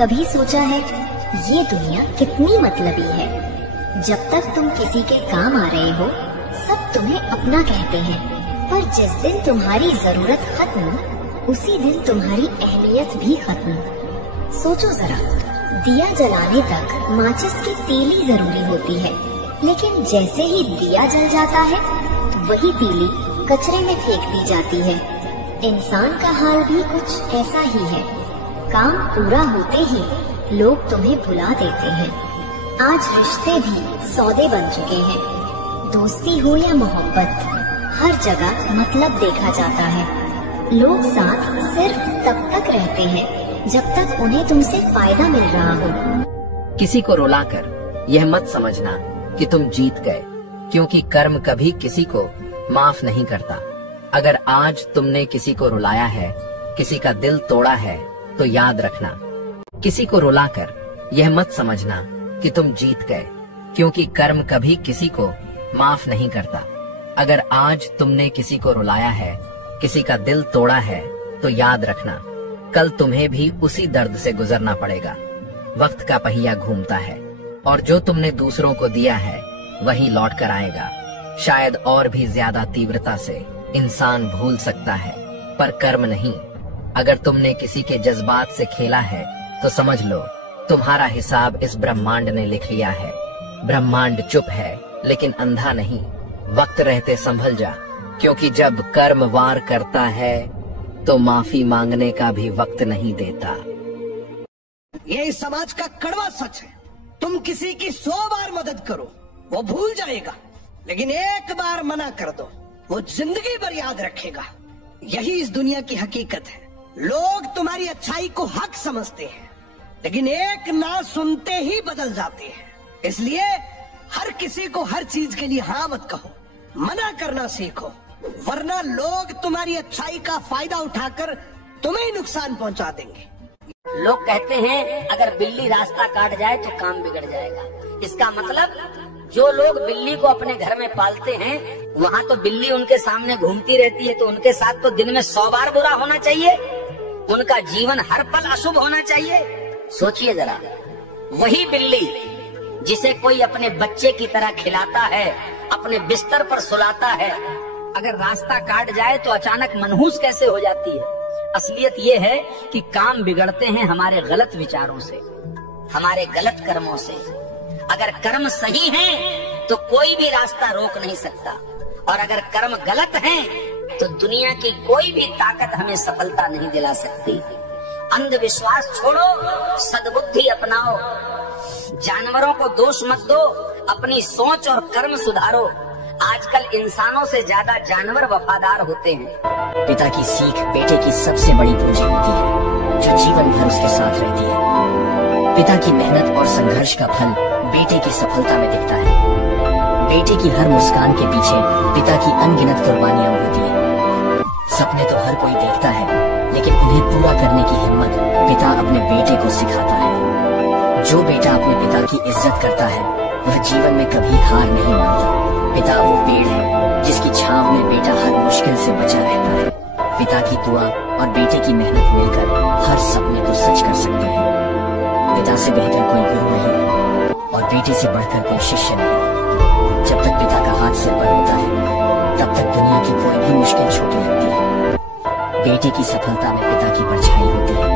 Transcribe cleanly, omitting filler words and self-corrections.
कभी सोचा है ये दुनिया कितनी मतलबी है? जब तक तुम किसी के काम आ रहे हो सब तुम्हें अपना कहते हैं, पर जिस दिन तुम्हारी जरूरत खत्म उसी दिन तुम्हारी अहमियत भी खत्म। सोचो जरा, दिया जलाने तक माचिस की तीली जरूरी होती है, लेकिन जैसे ही दिया जल जाता है वही तीली कचरे में फेंक दी जाती है। इंसान का हाल भी कुछ ऐसा ही है। काम पूरा होते ही लोग तुम्हें भुला देते हैं। आज रिश्ते भी सौदे बन चुके हैं। दोस्ती हो या मोहब्बत, हर जगह मतलब देखा जाता है। लोग साथ सिर्फ तब तक रहते हैं जब तक उन्हें तुमसे फायदा मिल रहा हो। किसी को रुलाकर यह मत समझना कि तुम जीत गए, क्योंकि कर्म कभी किसी को माफ नहीं करता। अगर आज तुमने किसी को रुलाया है, किसी का दिल तोड़ा है, तो याद रखना, किसी को रुलाकर यह मत समझना कि तुम जीत गए, क्योंकि कर्म कभी किसी को माफ नहीं करता। अगर आज तुमने किसी को रुलाया है, किसी का दिल तोड़ा है, तो याद रखना, कल तुम्हें भी उसी दर्द से गुजरना पड़ेगा। वक्त का पहिया घूमता है और जो तुमने दूसरों को दिया है वही लौट कर आएगा। शायद और भी ज्यादा तीव्रता से इंसान भूल सकता है, पर कर्म नहीं। अगर तुमने किसी के जज्बात से खेला है तो समझ लो तुम्हारा हिसाब इस ब्रह्मांड ने लिख लिया है। ब्रह्मांड चुप है लेकिन अंधा नहीं। वक्त रहते संभल जा, क्योंकि जब कर्म वार करता है तो माफी मांगने का भी वक्त नहीं देता। ये इस समाज का कड़वा सच है। तुम किसी की 100 बार मदद करो वो भूल जाएगा, लेकिन एक बार मना कर दो वो जिंदगी भर याद रखेगा। यही इस दुनिया की हकीकत है। लोग तुम्हारी अच्छाई को हक समझते हैं, लेकिन एक ना सुनते ही बदल जाते हैं। इसलिए हर किसी को हर चीज के लिए हाँ मत कहो, मना करना सीखो, वरना लोग तुम्हारी अच्छाई का फायदा उठाकर तुम्हें नुकसान पहुंचा देंगे। लोग कहते हैं अगर बिल्ली रास्ता काट जाए तो काम बिगड़ जाएगा। इसका मतलब जो लोग बिल्ली को अपने घर में पालते हैं वहाँ तो बिल्ली उनके सामने घूमती रहती है, तो उनके साथ तो दिन में 100 बार बुरा होना चाहिए। उनका जीवन हर पल अशुभ होना चाहिए। सोचिए जरा, वही बिल्ली जिसे कोई अपने बच्चे की तरह खिलाता है, अपने बिस्तर पर सुलाता है, अगर रास्ता काट जाए तो अचानक मनहूस कैसे हो जाती है। असलियत ये है कि काम बिगड़ते हैं हमारे गलत विचारों से, हमारे गलत कर्मों से। अगर कर्म सही हैं तो कोई भी रास्ता रोक नहीं सकता, और अगर कर्म गलत हैं तो दुनिया की कोई भी ताकत हमें सफलता नहीं दिला सकती। अंधविश्वास छोड़ो, सद्बुद्धि अपनाओ। जानवरों को दोष मत दो, अपनी सोच और कर्म सुधारो। आजकल इंसानों से ज्यादा जानवर वफादार होते हैं। पिता की सीख बेटे की सबसे बड़ी पूंजी होती है, जो जीवन भर उसके साथ रहती है। पिता की मेहनत और संघर्ष का फल बेटे की सफलता में दिखता है। बेटे की हर मुस्कान के पीछे पिता की अनगिनत कुर्बानियां होती हैं। सपने तो हर कोई देखता है, लेकिन उन्हें पूरा करने की हिम्मत पिता अपने बेटे को सिखाता है। जो बेटा अपने पिता की इज्जत करता है वह जीवन में कभी हार नहीं मानता। पिता वो पेड़ है जिसकी छांव में बेटा हर मुश्किल से बचा रहता है। पिता की दुआ और बेटे की मेहनत मिलकर हर सपने को सच कर सकते हैं। पिता से बेहतर कोई गुरु नहीं और बेटे से बढ़कर कोई शिष्य नहीं। जब तक पिता का हाथ सिर पर होता है तब तक दुनिया की कोई भी मुश्किल छोटी लगती है। बेटे की सफलता में पिता की परछाई होती है।